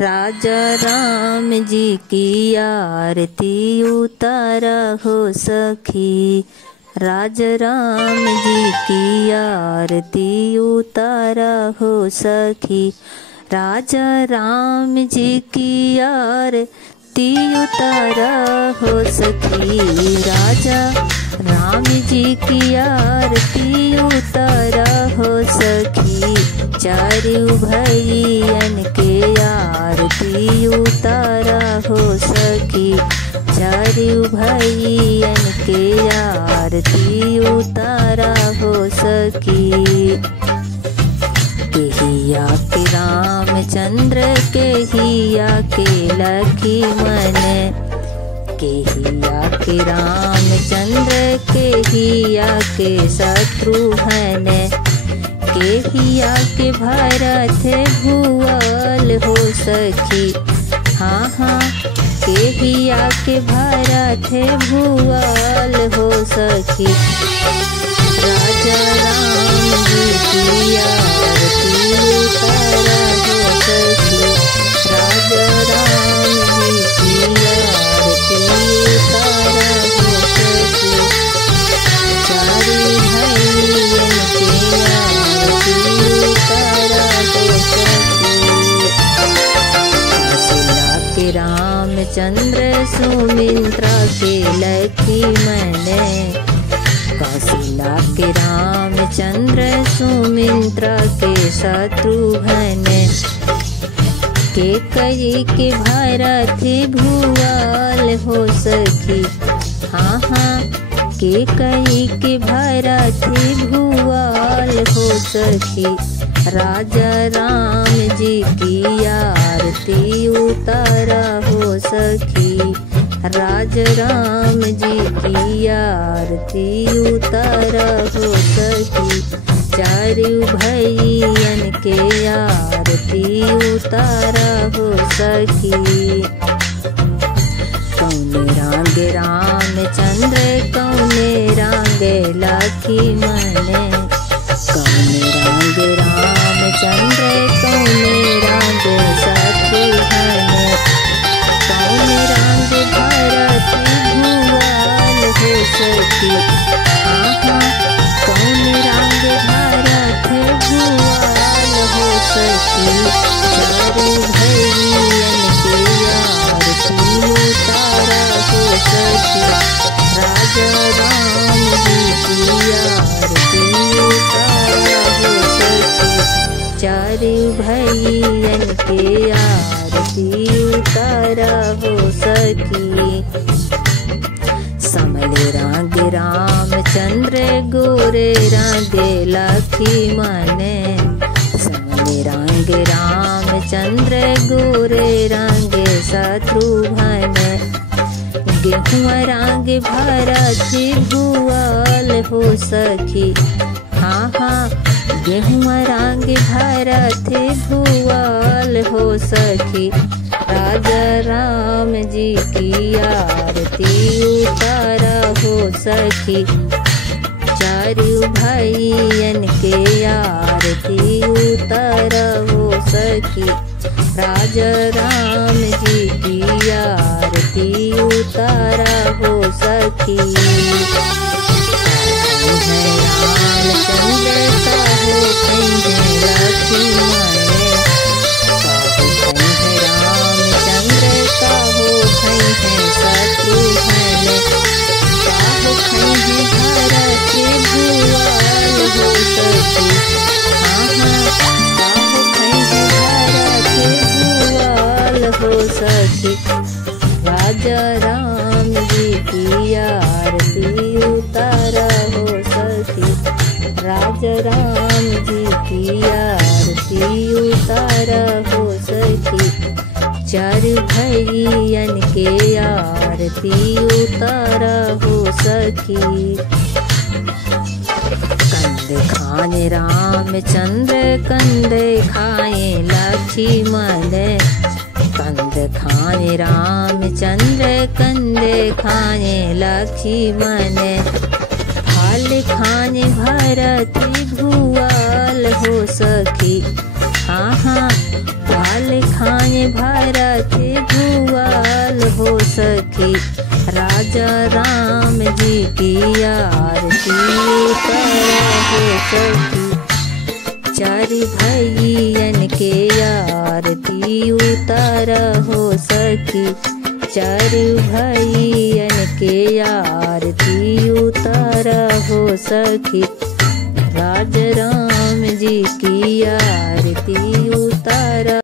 राजा राम जी की आरती उतारा हो सखी। राजा राम जी की आरती उतारा हो सखी। राजा राम जी की आरती उतारा हो सखी। राजा राम जी की आरती उतारा हो सखी। चारू भैयन के आरती उतारा हो सखी। चारू भैयन के आरती उतारा हो सखी। केहिया के रामचंद्र केहिया के लक्ष्मण। केहिया के रामचंद्र केहिया के शत्रुघ्न। केहिया के भरत भुवल हो सखी। हाँ हाँ केहिया के भरत भुवल हो सखी। राजा राम जी की आरती उतारा हो सखी। राजा राम जी की आरती उतारा हो सखी। चारू भैयन के आरती उतारा हो सखी। कौशल्या के रामचंद्र सुमित्रा के लक्ष्मण। कौशल्या के रामचंद्र सुमित्रा के शत्रुघ्न। केकई के भरत भुवल हो सखी। हाँ हाँ केकई के भरत भुवल हो सखी। राजा राम जी की आरती उतारा हो सखी। राजा राम जी की आरती उतारा हो सखी। चारू भैयन के आरती उतारा हो सखी। कौने रंग रामचंद्र कौने रंग लक्ष्मण। कौने रंग रामचंद्र कौने रंग शत्रुघ्न। कौने रंग भरत भुवल हो सखी। हाँ हाँ कौने रंग भरत भुवल हो सखी। चारू भैयन के आरती उतारा हो सखी। राजा राम जी की आरती उतारा हो सखी। चारू भैयन के आरती उतारा हो सखी। समले रंग रामचंद्र गोरे रंग लक्ष्मण। समले रंग रामचंद्र गोरे रंग शत्रुघ्न। गेहुआ रंग भरत भुवल हो सखी। हाँ हाँ गेहुआ रंग भरत भुवल हो सखी। राजा राम जी की आरती उतारा हो सखी। चारू भैयन के आरती उतारा हो सखी। राजा राम जी की आरती उतारा हो सखी। रामचंद्र साहु कहीं लक्ष्मण। रामचंद्र साहु कहीं शत्रुघ्न। साहु कहीं भरत भुवल हो सखी। हाँ हाँ साहु कहीं भरत भुवल हो सखी। राजा राम जी की आरती उतारा हो सखी। राजा राम जी की आरती उतारा हो सखी। चारू भैयन के आरती उतारा हो सखी। कंद खाने रामचंद्र कंद खाए लक्ष्मण। कंद खाने रामचंद्र कंद खाए लक्ष्मण। फल खाने भरत भुवल हो सखी। हाँ हाँ वाल खाए भरत भुवल हो सखी, राजा राम जी की आरती हो सखी, चारि भैयन के आरती उतार हो सखी, चारि भैयन के आरती उतार हो सखी, राज राम जी की आरती उतार।